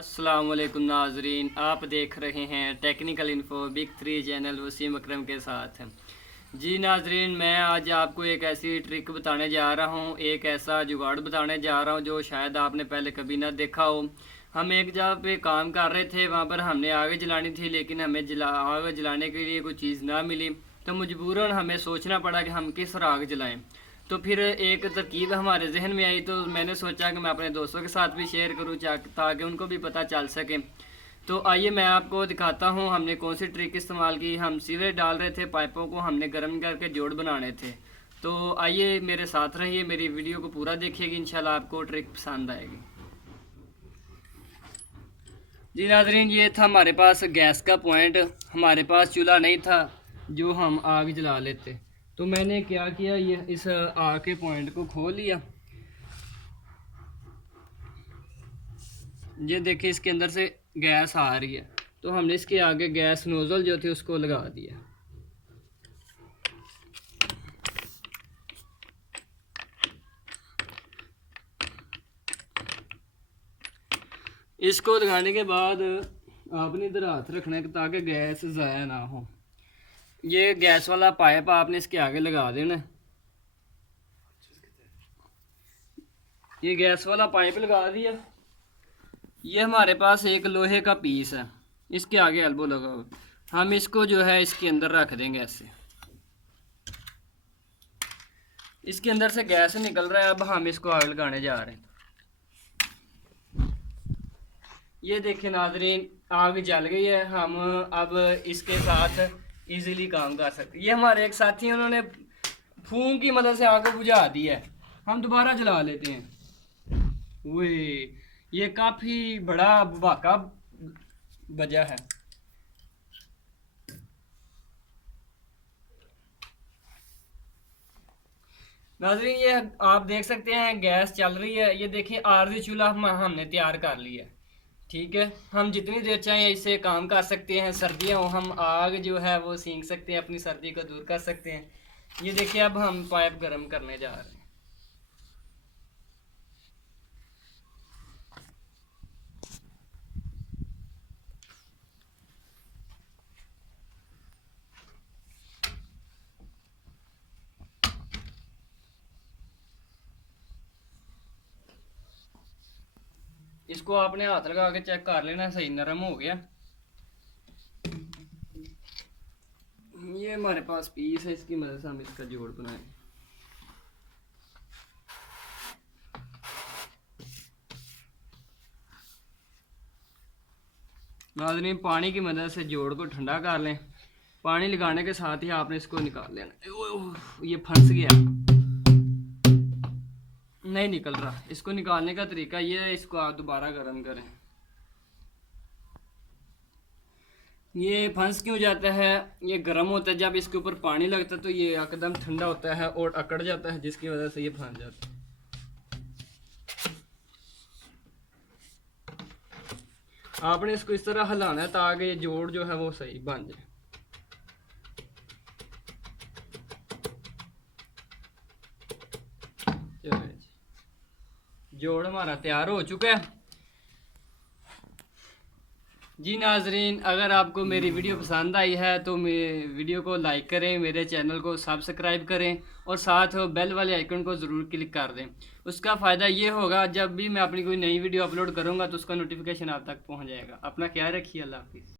अस्सलाम वालेकुम नाजरीन, आप देख रहे हैं technical info big 3 channel Wasim Akram के साथ। जी नाजरीन, मैं आज आपको एक ऐसी ट्रिक बताने जा रहा हूँ, एक ऐसा जुगाड़ बताने जा रहा हूँ जो शायद आपने पहले कभी ना देखा हो। हम एक जगह पे काम कर रहे थे, वहाँ पर हमने आग जलानी थी, लेकिन हमें आग जलाने के लिए कोई चीज़ ना मिली, तो मजबूरन हमें सोचना पड़ा कि हम किस तरह आग जलाएँ। तो फिर एक तरकीब हमारे जहन में आई, तो मैंने सोचा कि मैं अपने दोस्तों के साथ भी शेयर करूँ ताकि उनको भी पता चल सके। तो आइए मैं आपको दिखाता हूँ हमने कौन सी ट्रिक इस्तेमाल की। हम सीवरेज डाल रहे थे, पाइपों को हमने गर्म करके जोड़ बनाने थे। तो आइए मेरे साथ रहिए, मेरी वीडियो को पूरा देखिएगा, इंशाल्लाह आपको ट्रिक पसंद आएगी। जी नाजरीन, ये था हमारे पास गैस का पॉइंट। हमारे पास चूल्हा नहीं था जो हम आग जला लेते, तो मैंने क्या किया, ये इस आग के पॉइंट को खोल लिया। ये देखिए इसके अंदर से गैस आ रही है, तो हमने इसके आगे गैस नोजल जो थी उसको लगा दिया। इसको लगाने के बाद आपने इधर हाथ रखना है ताकि गैस ज़ाया ना हो। ये गैस वाला पाइप आपने इसके आगे लगा देना है। ये गैस वाला पाइप लगा दिया। ये हमारे पास एक लोहे का पीस है, इसके आगे एल्बो लगा हुआ। हम इसको जो है इसके अंदर रख देंगे ऐसे। इसके अंदर से गैस निकल रहा है, अब हम इसको आग लगाने जा रहे हैं। ये देखिए नाजरीन, आग जल गई है। हम अब इसके साथ इजीली काम कर सकते हैं। ये हमारे एक साथी हैं, उन्होंने फूंक की मदद से आग को बुझा दी है। हम दोबारा जला लेते हैं। वे ये काफ़ी बड़ा भड़ाका बजा है। नाजरीन, ये आप देख सकते हैं गैस चल रही है। ये देखिए आरजी चूल्हा हमने तैयार कर लिया है। ठीक है, हम जितनी देर चाहें इससे काम कर सकते हैं। सर्दियाँ हो, हम आग जो है वो सींक सकते हैं, अपनी सर्दी को दूर कर सकते हैं। ये देखिए अब हम पाइप गर्म करने जा रहे हैं। इसको आपने हाथ लगा के चेक कर लेना, सही नरम हो गया। ये हमारे पास पीस है, इसकी मदद से हम इसका जोड़ बनाएंगे। नाज़रीन, पानी की मदद से जोड़ को ठंडा कर लें। पानी लगाने के साथ ही आपने इसको निकाल लेना। ओह, ये फंस गया, नहीं निकल रहा। इसको निकालने का तरीका ये है, इसको आप दोबारा गर्म करें। ये फंस क्यों जाता है, ये गर्म होता है। जब इसके ऊपर पानी लगता है तो ये एकदम ठंडा होता है और अकड़ जाता है, जिसकी वजह से ये फंस जाता है। आपने इसको इस तरह हिलाना है ताकि ये जोड़ जो है वो सही बन जाए। जोड़ हमारा तैयार हो चुका है। जी नाजरीन, अगर आपको मेरी वीडियो पसंद आई है तो मेरे वीडियो को लाइक करें, मेरे चैनल को सब्सक्राइब करें और साथ बेल वाले आइकन को ज़रूर क्लिक कर दें। उसका फ़ायदा ये होगा, जब भी मैं अपनी कोई नई वीडियो अपलोड करूँगा तो उसका नोटिफिकेशन आप तक पहुँच जाएगा। अपना ख्याल रखिए, अल्लाह हाफिज़।